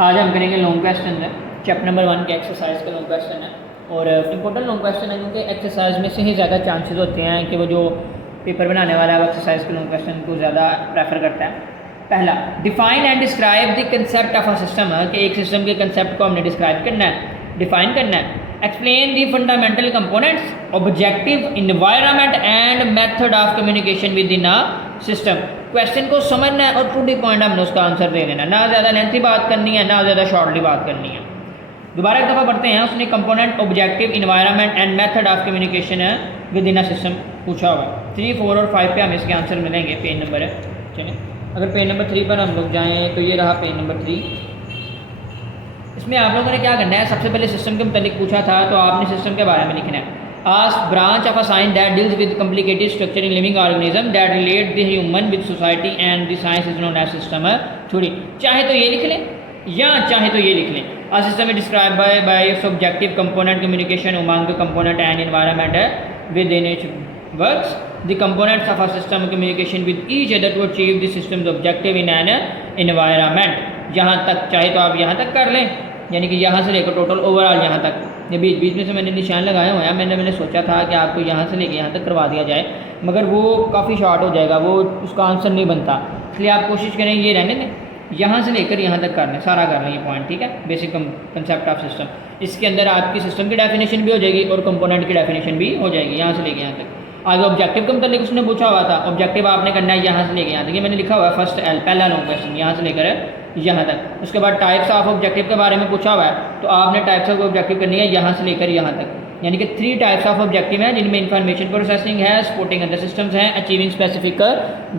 आज हम करेंगे लॉन्ग क्वेश्चन है, चैप्टर नंबर 1 के एक्सरसाइज का लॉन्ग क्वेश्चन है और इम्पोर्टेंट लॉन्ग क्वेश्चन है क्योंकि एक्सरसाइज में से ही ज़्यादा चांसेस होते हैं कि वो जो पेपर बनाने वाला है वो एक्सरसाइज के लॉन्ग क्वेश्चन को ज़्यादा प्रेफर करता है। पहला, define and describe the concept of a system है कि एक सिस्टम के कंसेप्ट को हमने डिस्क्राइब करना है, डिफाइन करना है। Explain the fundamental components, objective, environment and method of communication with in a system. Question को समझना है और टू दी पॉइंट हमने उसका आंसर दे देना, ना ज़्यादा लेंथी बात करनी है ना ज़्यादा शॉर्टली बात करनी है। दोबारा एक दफ़ा पढ़ते हैं। उसने component, objective, environment and method of communication with in a system पूछा हुआ है। 3, 4 और 5 पे हमें इसके आंसर मिलेंगे। पेज नंबर है, चलिए अगर पेज नंबर 3 पर हम लोग जाएँ तो ये रहा पेज नंबर 3। इसमें आप लोगों ने क्या करना है, सबसे पहले सिस्टम के मतलब पूछा था तो आपने सिस्टम के बारे में लिखना है। As branch of a science that deals with complicated structure in living organism that relate the human with society and the science is known as system theory. चाहे तो ये लिख लें या चाहे तो ये लिख लें। A system describe by its objective component communication among the component and environment within it works the components of a system communication with each other to achieve the systems objective in an environment. यहाँ तक चाहे तो आप यहाँ तक कर लें, यानी कि यहाँ से लेकर टोटल ओवरऑल यहाँ तक। ये बीच बीच में से मैंने निशान लगाए हुए हैं। मैंने सोचा था कि आपको यहाँ से लेकर यहाँ तक करवा दिया जाए, मगर वो काफ़ी शॉर्ट हो जाएगा, वो उसका आंसर नहीं बनता। इसलिए आप कोशिश करें ये रहने दें, यहाँ से लेकर यहाँ तक कर लें, सारा कर लें ये पॉइंट, ठीक है। बेसिक कंसेप्ट ऑफ सिस्टम, इसके अंदर आपकी सिस्टम की डेफिनेशन भी हो जाएगी और कंपोनेंट की डेफिनेशन भी हो जाएगी यहाँ से लेकर यहाँ तक। आगे ऑब्जेक्टिव का मतलब उसने पूछा हुआ था, ऑब्जेक्टिव आपने करना है यहाँ से लेकर यहाँ तक। ये मैंने लिखा हुआ है फर्स्ट एल, पहला लॉन्ग क्वेश्चन यहाँ से लेकर यहाँ तक। उसके बाद टाइप्स ऑफ ऑब्जेक्टिव के बारे में पूछा हुआ है तो आपने टाइप्स ऑफ ऑब्जेक्टिव करनी है यहाँ से लेकर यहाँ तक, यानी कि 3 टाइप्स ऑफ ऑब्जेक्टिव हैं जिनमें इंफॉर्मेशन प्रोसेसिंग है, सपोर्टिंग अदर सिस्टम्स हैं, अचीविंग स्पेसिफिक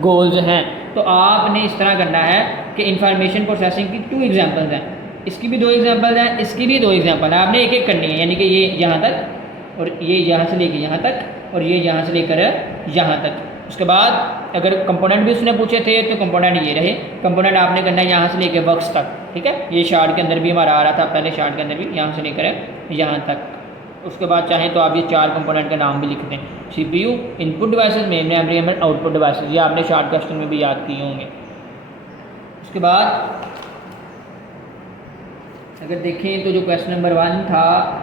गोल्स हैं। तो आपने इस तरह करना है कि इंफॉर्मेशन प्रोसेसिंग की 2 एग्जाम्पल्स हैं, इसकी भी 2 एग्जाम्पल हैं, इसकी भी 2 एग्जाम्पल हैं। आपने एक एक करनी है, यानी कि ये यहाँ तक और ये यहाँ से लेकर यहाँ तक और ये यहाँ से लेकर यहाँ तक। उसके बाद अगर कंपोनेंट भी उसने पूछे थे तो कंपोनेंट ये रहे, कंपोनेंट आपने करना है यहाँ से लेकर वर्क्स तक, ठीक है। ये शार्ट के अंदर भी हमारा आ रहा था, पहले शार्ट के अंदर भी यहाँ से लेकर यहाँ तक। उसके बाद चाहें तो आप ये 4 कंपोनेंट के नाम भी लिख दें। CPU, input devices, main memory and output devices, ये आपने शार्ट क्वेश्चन में भी याद किए होंगे। उसके बाद अगर देखें तो जो क्वेश्चन नंबर 1 था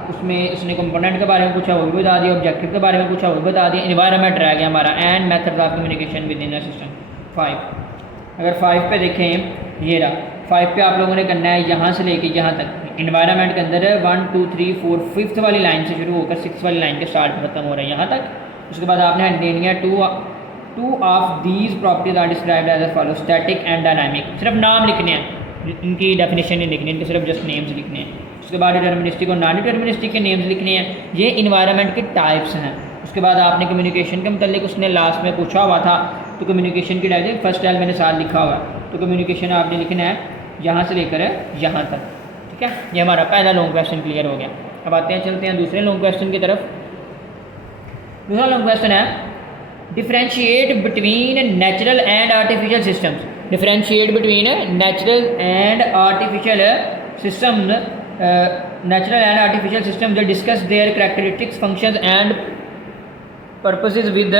उसमें उसने कंपोनेंट के बारे में पूछा, वो भी बता दिया, ऑब्जेक्टिव के बारे में पूछा, वो भी बता दिया, एनवायरनमेंट रह गया हमारा, and methods of communication with in a system 5। अगर 5 पे देखें, ये रहा 5 पे आप लोगों ने करना है यहाँ से लेके यहाँ तक। एनवायरनमेंट के अंदर 1, 2, 3, 4, 5th वाली लाइन से शुरू होकर 6th वाली लाइन के स्टार्ट खत्म हो रहा है यहाँ तक। उसके बाद आपने देनी है 2 of these properties are described as follow, static and dynamic. सिर्फ नाम लिखने हैं, इनकी डेफिनेशन नहीं लिखनी, इनके सिर्फ जस्ट नेम्स लिखने हैं। उसके बाद डिटर्मिनिस्टिक और नॉन डिटर्मिनिस्टिक के नेम्स लिखने हैं। ये इन्वायरमेंट के टाइप्स हैं। उसके बाद आपने कम्युनिकेशन के मतलब उसने लास्ट में पूछा हुआ था तो कम्युनिकेशन की टाइप फर्स्ट एल मैंने साथ लिखा हुआ है, तो कम्युनिकेशन आपने लिखना है यहाँ से लेकर यहाँ तक, ठीक है। ये हमारा पहला लॉन्ग क्वेश्चन क्लियर हो गया। अब आते हैं, चलते हैं दूसरे लॉन्ग क्वेश्चन की तरफ। दूसरा लॉन्ग क्वेश्चन है differentiate between natural and artificial systems. Differentiate between natural and artificial system, natural and artificial system जो discuss their characteristics, functions and purposes with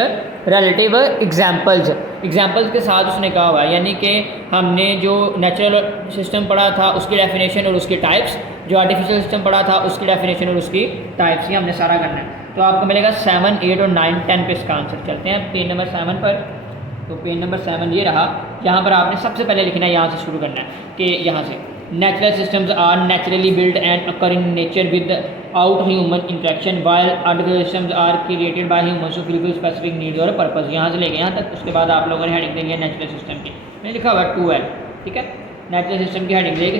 relative examples. Examples के साथ उसने कहा हुआ है, यानी कि हमने जो नेचुरल सिस्टम पढ़ा था उसकी डेफिनेशन और उसके टाइप्स, जो आर्टिफिशियल सिस्टम पढ़ा था उसकी डेफिनेशन और उसकी टाइप्स, ये हमने सारा करना है। तो आपको मिलेगा 7, 8 और 9, 10 पे इसका आंसर। चलते हैं पेज नंबर 7 पर। तो पेज नंबर 7 ये रहा, यहाँ पर आपने सबसे पहले लिखना है, यहाँ से शुरू करना है कि यहाँ से natural systems are naturally build and occur in nature with out human interaction, while artificial systems are created by humans to fulfil specific needs और पर्पस। यहाँ से लेके यहाँ तक। उसके बाद आप लोगों ने हेडिंग देनी है नेचुरल सिस्टम की, मैंने लिखा हुआ 2L, ठीक है। नेचुरल सिस्टम की हेडिंग देगी,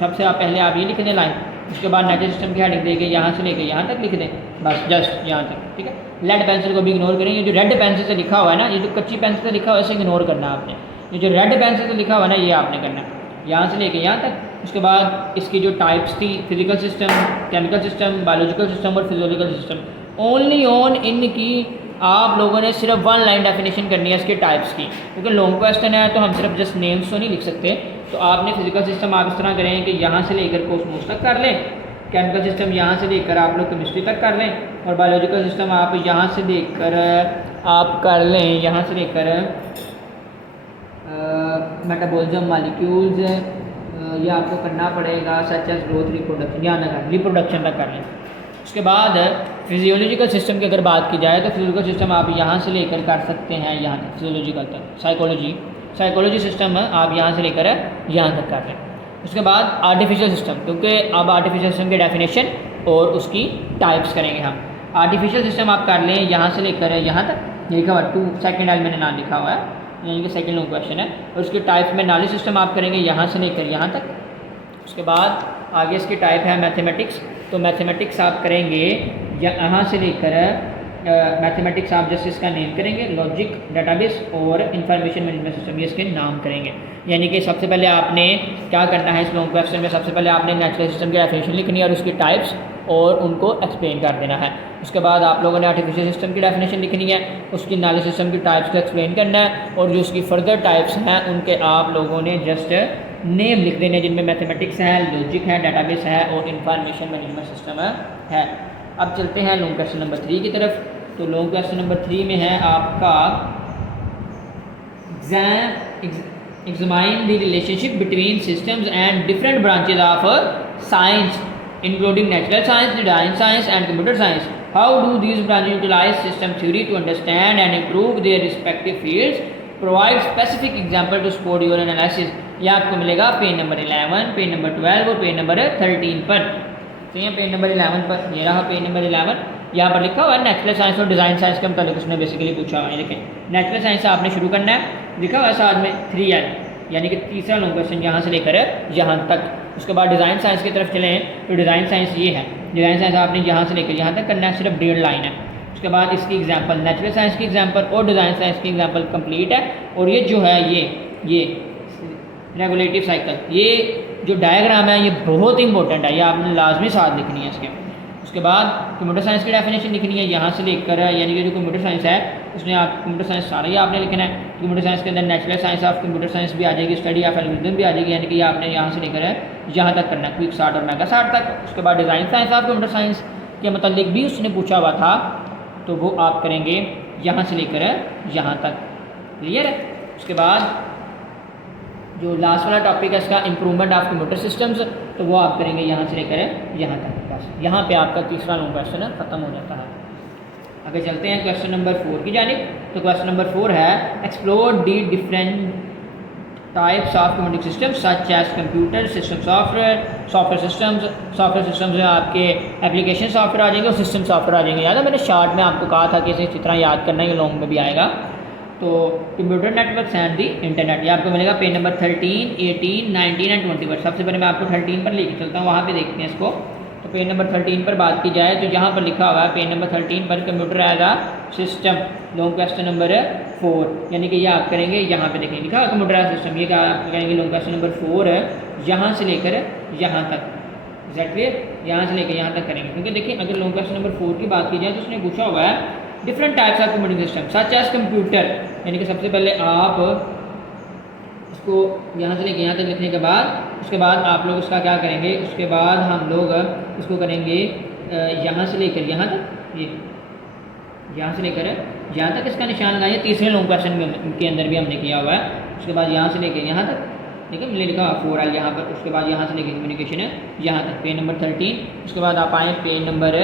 सबसे आप पहले आप ये लिख दें लाइन। उसके बाद नेचुरल सिस्टम की हेडिंग देके यहाँ से लेके यहाँ तक लिख दें, बस जस्ट यहाँ तक, ठीक है। लेड पेंसिल को भी इग्नोर करें, ये जो रेड पेंसिल से लिखा हुआ है ना, ये जो कच्ची पेंसिल से लिखा हुआ है इसे इग्नोर करना है आपने। ये जो रेड पेंसिल से लिखा हुआ है ना, ये आपने करना है यहाँ से लेके यहाँ तक। उसके बाद इसकी जो टाइप्स थी, physical system, chemical system, biological system और फिजियोलॉजिकल सिस्टम, ओनली ऑन इनकी आप लोगों ने सिर्फ 1 लाइन डेफिनेशन करनी है इसके टाइप्स की, क्योंकि लॉन्ग क्वेश्चन है तो हम सिर्फ जस्ट नेम्स तो नहीं लिख सकते। तो आपने फिजिकल सिस्टम आप इस तरह करें कि यहाँ से लेकर कोस्मोस तक कर लें, केमिकल सिस्टम यहाँ से लेकर आप लोग केमिस्ट्री तक कर लें, और बायोलॉजिकल सिस्टम आप यहाँ से लेकर आप कर लें, यहाँ से लेकर मेटाबॉलिज्म, मॉलिक्यूल्स, ये आपको करना पड़ेगा सच एज ग्रोथ रिप्रोडक्शन, यहाँ तक रिप्रोडक्शन तक कर लें। उसके बाद फिजियोलॉजिकल सिस्टम की अगर बात की जाए तो फिजियोलॉजिकल सिस्टम आप यहाँ से लेकर कर सकते हैं यहाँ तक फिजियोलॉजिकल तक। साइकोलॉजी सिस्टम आप यहाँ से लेकर यहाँ तक कर लें। उसके बाद आर्टिफिशियल सिस्टम, क्योंकि अब आर्टिफिशियल सिस्टम की डेफिनेशन और उसकी टाइप्स करेंगे हम। आर्टिफिशियल सिस्टम आप कर लें यहाँ से लेकर यहाँ तक, ये लिखा हुआ 2 सेकेंड एल मैंने नाम लिखा हुआ है, यानी कि सेकेंड लॉन्ग क्वेश्चन है। और उसके टाइप में नॉलेज सिस्टम आप करेंगे यहाँ से लेकर यहाँ तक। उसके बाद आगे इसकी टाइप है मैथमेटिक्स, तो मैथमेटिक्स आप करेंगे यहाँ से लेकर मैथमेटिक्स आप जैसे इसका नेम करेंगे लॉजिक, डेटाबेस और इंफॉर्मेशन मैनेजमेंट सिस्टम, ये इसके नाम करेंगे। यानी कि सबसे पहले आपने क्या करना है इस लॉन्ग क्वेश्चन में, सबसे पहले आपने नेचुरल सिस्टम की डेफिनेशन लिखनी है और उसकी टाइप्स और उनको एक्सप्लेन कर देना है। उसके बाद आप लोगों ने आर्टिफिशियल सिस्टम की डेफिनेशन लिखनी है, उसकी नॉलेज सिस्टम की टाइप्स को एक्सप्लेन करना है और जो उसकी फर्दर टाइप्स हैं उनके आप लोगों ने जस्ट नेम लिख देने, जिनमें मैथमेटिक्स है, लॉजिक है, डेटाबेस है और इंफॉर्मेशन मैनेजमेंट सिस्टम है। अब चलते हैं लॉन्ग क्वेश्चन नंबर 3 की तरफ। तो लॉन्ग क्वेश्चन नंबर 3 में है आपका examine the relationship between systems and different branches of science including natural science, design science and computer science. How do these branches utilize system theory to understand and improve their respective fields? Provide specific example to support your analysis. यह आपको मिलेगा page number 11, page number 12 और page number 13 पर। तो यहाँ page number 11 पर, ये रहा पेज नंबर 11, यहाँ पर लिखा हुआ है नेचुरल साइंस और डिज़ाइन साइंस के मतलब उसने बेसिकली पूछा हुआ है। देखें नेचुरल साइंस से आपने शुरू करना है, लिखा हुआ है साथ में 3L, यानी कि तीसरा लॉन्ग क्वेश्चन यहाँ से लेकर यहाँ तक। उसके बाद डिज़ाइन साइंस की तरफ चलें तो डिज़ाइन साइंस ये है, डिज़ाइन साइंस आपने यहाँ से लेकर यहाँ तक करना है, सिर्फ 1.5 लाइन है। उसके बाद इसकी एग्जांपल, नेचुरल साइंस की एग्जांपल और डिज़ाइन साइंस की एग्जांपल कंप्लीट है। और ये जो है ये रेगुलेटिव साइकिल, ये जो डायग्राम है ये बहुत इंपॉर्टेंट है, ये आपने लाजमी साथ लिखनी है इसके। उसके बाद कंप्यूटर साइंस की डेफिनेशन लिखनी है यहाँ से लेकर, यानी कि जो कंप्यूटर साइंस है उसमें आप कंप्यूटर साइंस सारा ही आपने लिखना है। कंप्यूटर साइंस के अंदर natural science of computer science भी आ जाएगी, स्टडी ऑफ एल्गोरिथम भी आ जाएगी, यानी कि ये आपने यहाँ से लेकर यहाँ तक करना है, क्विक सार्ट और मेगा सार्ट तक। उसके बाद design science of computer science के मतलब भी उसने पूछा हुआ था, तो वो आप करेंगे यहाँ से लेकर यहाँ तक। क्लियर है? उसके बाद जो लास्ट वाला टॉपिक है इसका इम्प्रूवमेंट ऑफ कंप्यूटर सिस्टम्स, तो वो आप करेंगे यहाँ से लेकर यहाँ तक। बस यहाँ पे आपका तीसरा लॉन्ग क्वेश्चन ख़त्म हो जाता है। आगे चलते हैं क्वेश्चन नंबर 4 की जानिब। तो क्वेश्चन नंबर 4 है explore the different types of computing system such as computer system software systems में आपके एप्लीकेशन सॉफ्टवेयर आ जाएंगे और सिस्टम सॉफ्टवेयर आ जाएंगे। याद है मैंने शार्ट में आपको कहा था कि इसे इस तरह याद करना है, ये लॉन्ग में भी आएगा। तो computer networks and the internet, ये आपको मिलेगा पेज नंबर 13, 18, 19 एंड 20 पर। सबसे पहले मैं आपको 13 पर लेके चलता हूँ, वहाँ पे देखते हैं इसको। तो पेज नंबर 13 पर बात की जाए तो यहाँ पर लिखा हुआ है पेज नंबर 13 पर computer as a system, long question number 4, यानी कि ये आप करेंगे यहाँ पे देखें लिखा है कंप्यूटर एज सिस्टम, ये क्या आप करेंगे लॉन्ग क्वेश्चन नंबर 4 है, यहाँ से लेकर यहाँ तक, एग्जैक्टली यहाँ से लेकर यहाँ तक करेंगे। क्योंकि देखिए अगर लॉन्ग क्वेश्चन नंबर 4 की बात की जाए तो उसने पूछा हुआ है different types of computing system such as computer, यानी कि सबसे पहले आप इसको यहाँ से लेके यहाँ तक लिखने के बाद उसके बाद आप लोग उसका क्या करेंगे, उसके बाद हम लोग इसको करेंगे यहाँ से लेकर यहाँ तक, ये यहाँ से लेकर यहाँ तक इसका निशान लगाइए। तीसरे लॉन्ग क्वेश्चन के अंदर भी हमने किया हुआ है। उसके बाद यहाँ से लेकर यहाँ तक, ठीक है, मैंने लिखा 4L यहाँ पर। उसके बाद यहाँ से लेकर कम्युनिकेशन है यहाँ तक, पेज नंबर 13। उसके बाद आप आएँ पेज नंबर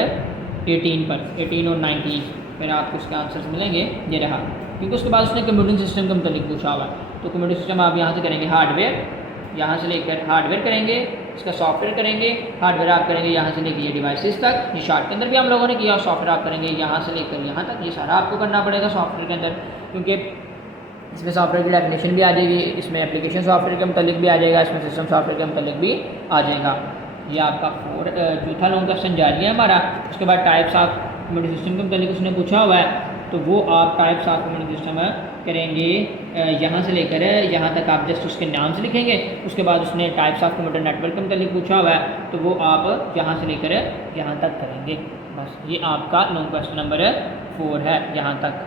18 पर, 18 और 19 फिर आपको उसके आंसर्स मिलेंगे, ये रहा। क्योंकि उसके बाद उसने कंप्यूटिंग सिस्टम के मतलब पूछा हुआ है। तो कंप्यूटर सिस्टम आप यहाँ से करेंगे हार्डवेयर, यहाँ से लेकर हार्डवेयर करेंगे, इसका सॉफ्टवेयर करेंगे, हार्डवेयर आप करेंगे यहाँ से लेकर ये डिवाइसेस तक, ये शार्ट के अंदर भी हम लोगों ने किया। सॉफ्टवेयर आप करेंगे यहाँ से लेकर यहाँ तक, ये सारा आपको करना पड़ेगा सॉफ्टवेयर के अंदर, क्योंकि इसमें सॉफ्टवेयर की डेफिनेशन भी आ जाएगी, इसमें एप्लीकेशन सॉफ्टवेयर के मतलब भी आ जाएगा, इसमें सिस्टम सॉफ्टवेयर के मतलब भी आ जाएगा। ये आपका चौथा लॉन्ग क्वेश्चन जारी है हमारा। उसके बाद टाइप्स ऑफ कंप्यूटर सिस्टम के मतलब उसने पूछा हुआ है, तो वो आप टाइप्स ऑफ कंप्यूटर सिस्टम करेंगे यहाँ से लेकर यहाँ तक, आप जस्ट उसके नाम से लिखेंगे। उसके बाद उसने टाइप्स ऑफ कंप्यूटर नेटवर्क के मतलब पूछा हुआ है, तो वो आप यहाँ से लेकर यहाँ तक करेंगे। बस ये आपका लॉन्ग क्वेश्चन नंबर 4 है यहाँ तक।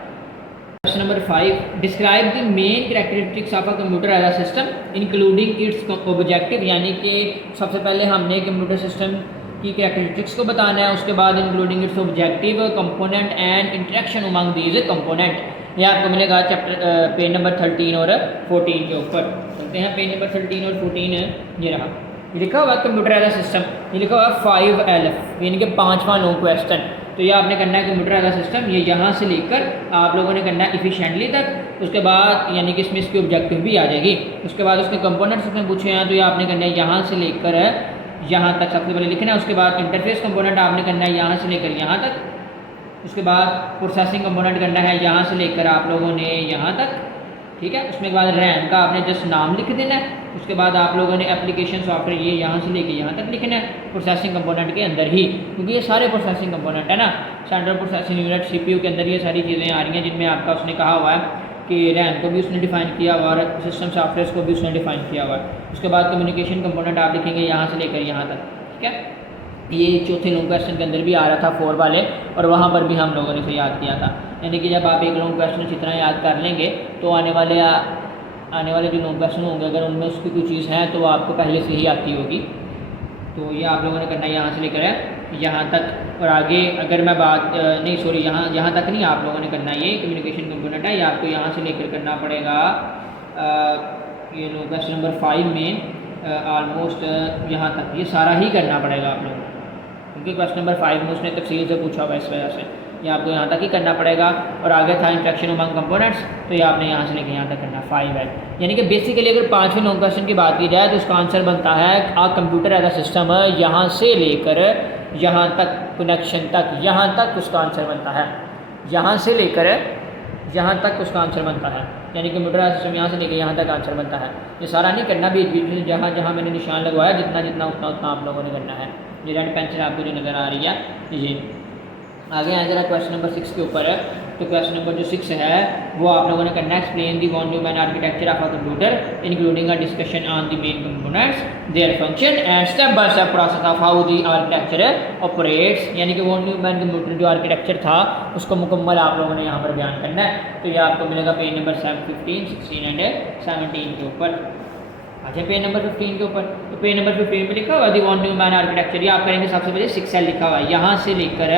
Question number 5, describe the main characteristics of a computer as a system including its objective, यानी कि सबसे पहले हमने कंप्यूटर सिस्टम की कैरेक्टरिस्टिक्स को बताना है। उसके बाद including its objective, component and interaction among these component, ये आपको मिलेगा चैप्टर पेज नंबर 13 और 14 के ऊपर। सकते हैं। पेज नंबर 13 और 14 ये रहा, ये लिखा हुआ है कंप्यूटर एज अ सिस्टम, ये लिखा हुआ है 5L यानी कि 5वां लॉन्ग क्वेश्चन। तो ये आपने करना है कंप्यूटर एज अ सिस्टम, ये यहाँ से लेकर आप लोगों ने करना है इफिशिएंटली तक, उसके बाद यानी कि इसमें इसकी ऑब्जेक्टिव भी आ जाएगी। उसके बाद उसके कंपोनेंट्स उसमें पूछे हैं तो ये आपने करना है यहाँ से लेकर यहाँ तक सबसे पहले लिखना है। उसके बाद इंटरफेस कंपोनेंट आपने करना है यहाँ से लेकर यहाँ तक। उसके बाद प्रोसेसिंग कंपोनेंट करना है यहाँ से लेकर आप लोगों ने यहाँ तक, ठीक है। उसमें बाद रैम का आपने जस्ट नाम लिख देना है। उसके बाद आप लोगों ने एप्लीकेशन सॉफ्टवेयर ये यहाँ से लेके यहाँ तक लिखना है प्रोसेसिंग कंपोनेंट के अंदर ही, क्योंकि ये सारे प्रोसेसिंग कंपोनेंट है ना, सेंट्रल प्रोसेसिंग यूनिट CPU के अंदर ये सारी चीज़ें आ रही हैं जिनमें आपका उसने कहा हुआ है कि रैम को भी उसने डिफाइन किया हुआ और सिस्टम सॉफ्टवेयर को भी उसने डिफाइन किया हुआ है। उसके बाद कम्युनिकेशन कंपोनेंट आप लिखेंगे यहाँ से लेकर यहाँ तक, ठीक है। ये चौथे लॉन्ग क्वेश्चन के अंदर भी आ रहा था 4 वाले, और वहाँ पर भी हम लोगों ने इसे याद किया था। यानी कि जब आप एक लॉन्ग क्वेश्चन अच्छी तरह याद कर लेंगे तो आने वाले जो लॉन्ग क्वेश्चन होंगे अगर उनमें उसकी कोई चीज़ है तो आपको पहले से ही आती होगी। तो ये आप लोगों ने करना है यहाँ से लेकर यहाँ तक, और आगे अगर मैं बात नहीं सॉरी यहाँ तक नहीं आप लोगों ने करना, ये कम्युनिकेशन कंपोनेंट है, ये आपको यहाँ से लेकर करना पड़ेगा ये लॉन्ग क्वेश्चन नंबर 5 में ऑलमोस्ट यहाँ तक, ये सारा ही करना पड़ेगा आप लोगों को, क्योंकि क्वेश्चन नंबर 5 में उसने तफसील से पूछा हुआ, इस वजह से ये आपको यहाँ तक ही करना पड़ेगा। और आगे था इंट्रैक्शन अमंग कंपोनेंट्स, तो ये आपने यहाँ से लेकर यहाँ तक करना 5 है। यानी कि बेसिकली अगर 5वें लॉन्ग क्वेश्चन की बात की जाए तो उसका आंसर बनता है आ कंप्यूटर एज अ सिस्टम यहाँ से लेकर यहाँ तक कनेक्शन तक, यहाँ तक उसका आंसर बनता है, यहाँ से लेकर यहाँ तक उसका आंसर बनता है। यानी कंप्यूटर एज अ सिस्टम यहाँ से लेकर यहाँ तक आंसर बनता है। ये सारा नहीं करना, भी जहाँ जहाँ मैंने निशान लगवाया जितना उतना आप लोगों ने करना है। ये रेड पेंसिल आपको जो नज़र आ रही है ये। आगे आए जरा क्वेश्चन नंबर 6 के ऊपर है, तो क्वेश्चन नंबर जो 6 है वो आप लोगों ने करना है explain the von Neumann architecture of a computer including a discussion on the main components their function and step by step process of how the architecture operates. यानी कि वन न्यूमैन कंप्यूटर जो आर्किटेक्चर था उसको मुकम्मल आप लोगों ने यहाँ पर बयान करना है। तो ये आपको मिलेगा पेज नंबर 15, 16 एंड 17 के ऊपर। अच्छा पेज नंबर 15 के ऊपर, तो पेज नंबर 15 पे लिखा हुआ दी वन न्यूमैन आर्किटेक्चर, ये आप करेंगे सबसे पहले 6L लिखा हुआ है यहाँ से लेकर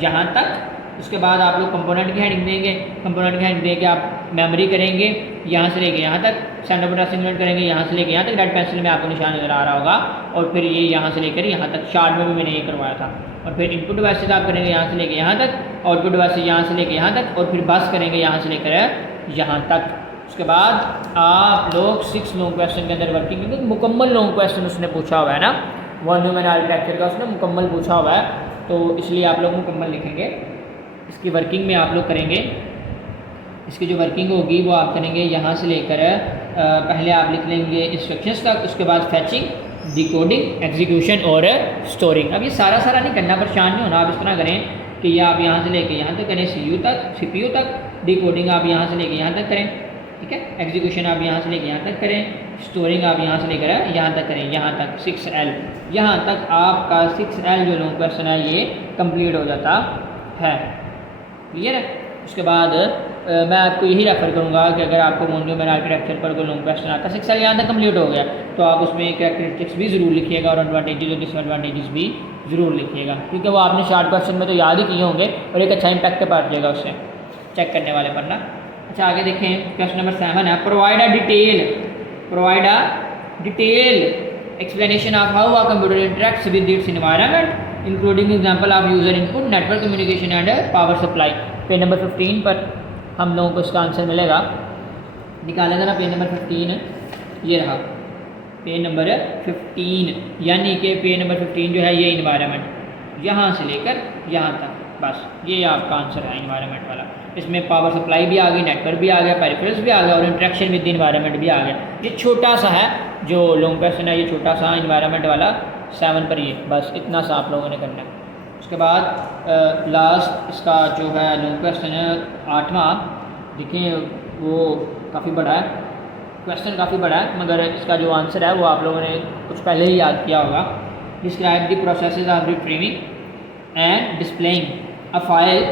यहाँ तक। उसके बाद आप लोग कंपोनेंट की हेडिंग देंगे, कंपोनेंट की हेडिंग देके आप मेमोरी करेंगे यहाँ से लेके यहाँ तक, सेंट्रल प्रोसेसिंग यूनिट करेंगे यहाँ से लेके यहाँ तक, रेड पेंसिल में आपको निशान नज़र आ रहा होगा, और फिर ये यहाँ से लेकर यहाँ तक, शार्ट में भी मैंने ये करवाया था। और फिर इनपुट डिवाइसेज आप करेंगे यहाँ से लेके यहाँ तक, आउटपुट डिवाइसेज यहाँ से लेके यहाँ तक, और फिर बस करेंगे यहाँ से लेकर यहाँ तक। उसके बाद आप लोग 6 लॉन्ग क्वेश्चन के अंदर वर्किंग करेंगे। मुकम्मल लॉन्ग क्वेश्चन उसने पूछा हुआ है ना, वन न्यूमैन आर्किटेक्चर का उसने मुकम्मल पूछा हुआ है, तो इसलिए आप लोग मुकम्मल लिखेंगे। इसकी वर्किंग में आप लोग करेंगे, इसकी जो वर्किंग होगी वो आप करेंगे यहाँ से लेकर पहले आप लिख लेंगे इंस्ट्रक्शंस तक, उसके बाद फैचिंग, डिकोडिंग, एग्जीक्यूशन और स्टोरिंग। अब ये सारा नहीं करना, परेशान नहीं होना, आप इस तरह करें कि ये आप यहाँ से लेके यहाँ तक करें, CPU तक, डिकोडिंग आप यहाँ से लेके यहाँ तक करें, ठीक है, एग्जीक्यूशन आप यहाँ से लेके यहाँ तक करें, स्टोरिंग आप यहाँ से लेकर यहाँ तक करें, यहाँ तक 6L, यहाँ तक आपका 6L जो लॉन्ग क्वेश्चन है ये कंप्लीट हो जाता है। क्लियर है। उसके बाद मैं आपको यही रेफर करूँगा कि अगर आपको वन न्यूमैन आर्किटेक्चर पर कोई लॉन्ग क्वेश्चन आता है 6L यहाँ तक कंप्लीट हो गया, तो आप उसमें कैरेक्टरिस्टिक्स भी ज़रूर लिखिएगा और एडवांटेजेस और डिसएडवांटेजेस भी ज़रूर लिखिएगा, क्योंकि वो आपने शॉर्ट क्वेश्चन में तो याद ही किए होंगे और एक अच्छा इम्पैक्ट पड़ जाएगा उससे चेक करने वाले पर ना। अच्छा आगे देखें, क्वेश्चन नंबर 7 है provide a detail explanation of how a computer interacts with its environment including example of user input, network communication and power supply. Page number 15 पर हम लोगों को इसका आंसर मिलेगा, निकालेंगे ना पेज नंबर 15, ये रहा पेज नंबर 15, यानी कि पेज नंबर 15 जो है ये इन्वायरमेंट यहाँ से लेकर यहाँ तक, बस ये आपका आंसर है इन्वायरमेंट वाला। इसमें पावर सप्लाई भी आ गई, नेटवर्क भी आ गया, पेरिफेरल्स भी आ गया और इंटरेक्शन विद इन्वायरमेंट भी आ गया। ये छोटा सा है जो लॉन्ग क्वेश्चन है, ये छोटा सा इन्वायरमेंट वाला 7 पर, ये बस इतना सा आप लोगों ने करना है। उसके बाद लास्ट इसका जो है लॉन्ग क्वेश्चन है 8वां, देखें वो काफ़ी बड़ा है, क्वेश्चन काफ़ी बड़ा है, मगर इसका जो आंसर है वो आप लोगों ने कुछ पहले ही याद किया होगा। Describe the processes of retrieving and displaying a file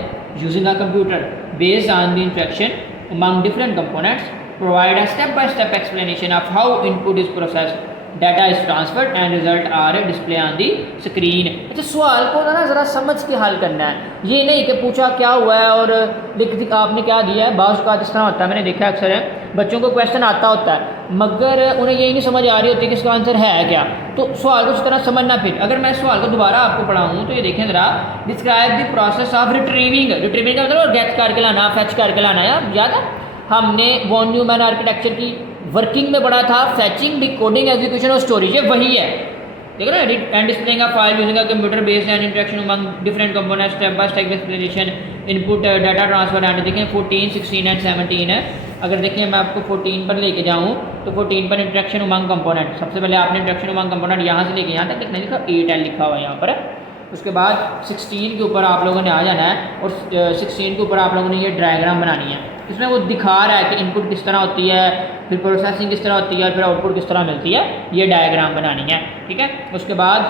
using a computer based on the interaction among different components, provide a step-by-step explanation of how input is processed, data is transferred and result are displayed on the screen। अच्छा सवाल को ना ज़रा समझ के हल करना है, ये नहीं कि पूछा क्या हुआ है और लिख आपने क्या दिया है। बाज़ का इस तरह होता है, मैंने देखा अक्सर है बच्चों को क्वेश्चन आता होता है मगर उन्हें यही नहीं समझ आ रही होती कि इसका आंसर है क्या, तो सवाल को इस तरह समझना। फिर अगर मैं सवाल को दोबारा आपको पढ़ाऊँ तो ये देखें ज़रा, describe the process of retrieving. Retrieving का मतलब गेट करके लाना, फेच करके लाना है। याद है हमने वॉन न्यूमैन आर्किटेक्चर की वर्किंग में पढ़ा था, फैचिंग, डिकोडिंग, एग्जीक्यूशन और स्टोरेज, ये वही है। ठीक है ना, and displaying a file using a computer based and interaction among different components, step by step explanation, input, data transfer. And देखें 14, 16 एंड 17 है। अगर देखिए मैं आपको 14 पर लेके जाऊँ तो 14 पर इंटरेक्शन अमंग कंपोनेंट, सबसे पहले आपने इंटरेक्शन अमंग कंपोनेंट यहाँ से लेके यहाँ तक लिखना, लिखा 8L लिखा हुआ है यहाँ पर। उसके बाद 16 के ऊपर आप लोगों ने आ जाना है और 16 के ऊपर आप लोगों ने ये डायग्राम बनानी है। इसमें वो दिखा रहा है कि इनपुट किस तरह होती है, फिर प्रोसेसिंग किस तरह होती है, फिर आउटपुट किस तरह मिलती है, ये डायग्राम बनानी है। ठीक है, उसके बाद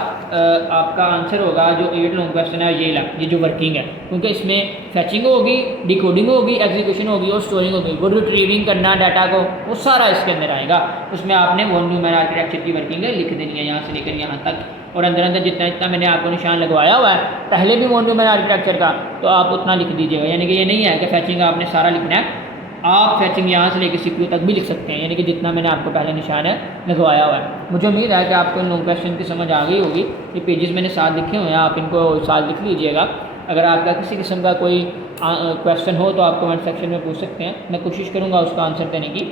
आपका आंसर होगा जो 8 लॉन्ग क्वेश्चन है ये जो वर्किंग है, क्योंकि इसमें फैचिंग होगी, डिकोडिंग होगी, एग्जीक्यूशन होगी और स्टोरिंग होगी। वो रिट्रीविंग करना डाटा को, वो सारा इसके अंदर आएगा। उसमें आपने वॉन न्यूमैन आर्किटेक्चर की वर्किंग लिख देनी है यहाँ से लेकर यहाँ तक, और अंदर अंदर जितना जितना मैंने आपको निशान लगवाया हुआ है पहले भी वॉन न्यूमैन आर्किटेक्चर का, तो आप उतना लिख दीजिएगा। यानी कि ये नहीं है कि फैचिंग आपने सारा लिखना है, आप फैचिंग यहाँ से लेकर CPU तक भी लिख सकते हैं, यानी कि जितना मैंने आपको पहले निशान है लगवाया हुआ है। मुझे उम्मीद है कि आपको इन लॉन्ग क्वेश्चन की समझ आ गई होगी। ये पेजेस मैंने साथ लिखे हुए हैं, आप इनको साथ लिख लीजिएगा। अगर आपका किसी किस्म का कोई क्वेश्चन हो तो आप कमेंट सेक्शन में पूछ सकते हैं, मैं कोशिश करूँगा उसका आंसर देने की।